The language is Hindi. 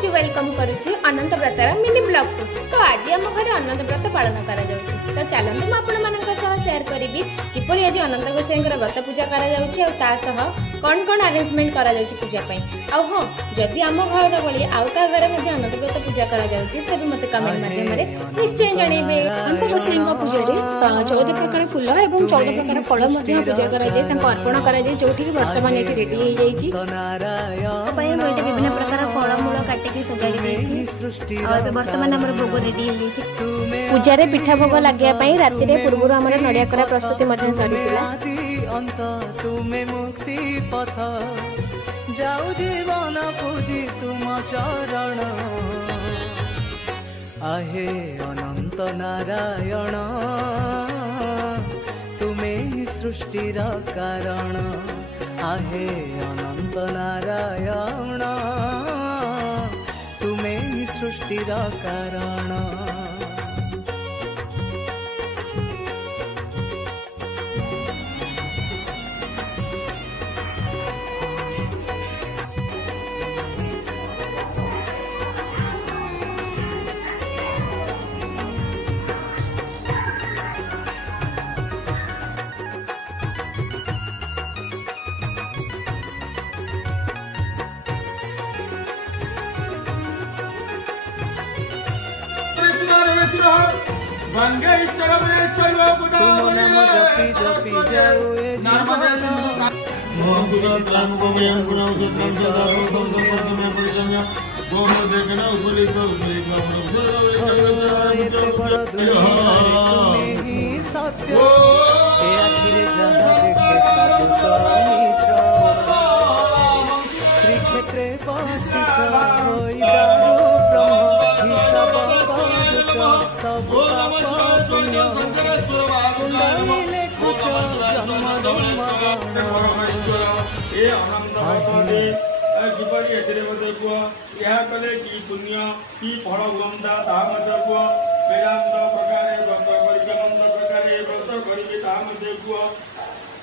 आज वेलकम करुच्ची अनंत व्रतर मिनी ब्लॉग को। तो आज आम घर अनंत व्रत पालन करा जाउची। तो चलନ୍ତୁ ମୁଁ ଆପଣମାନଙ୍କ ସହ शेयर କରିବି किपरि आज अनंत गोसाईंकर व्रत पूजा करा जाउची और ता सह कौन कौन अरेंजमेंट करा जाउची पूजा पई। आ हां जदि आम घर भली आउ का घर मध्ये अनंत व्रत पूजा करा जाउची तबे मते कमेंट माध्यम रे निश्चय जणेबे। अनंत गोसाईंक पूजा रे 14 प्रकार फूल एवं 14 प्रकार फल मध्ये पूजा करा जाय तांको अर्पण करा जाय जोठी कि वर्तमान एठी रेडी हे जाईची। पय मोटे विभिन्न प्रकार फल मूल काटिकी सजाड़ी देछि और वर्तमान हमर भोग रेडी हे जाईची। पूजा रे पिठा भोग लागिया पई राति रे पूर्व हमर नडिया करा प्रस्तुति मध्ये सरीतिला। अंत तुमे मुक्ति पथ जाऊ जीवन पूजी तुम चरण आहे अनंत नारायण तुमे ही सृष्टिर कारण आहे अनंत नारायण तुमे ही सृष्टिर कारण। श्रीक्षेत्रे सब पुण्य कले कि पुण्य कि फल हुआ वेदांत प्रकार व्रत प्रकार व्रत करी कह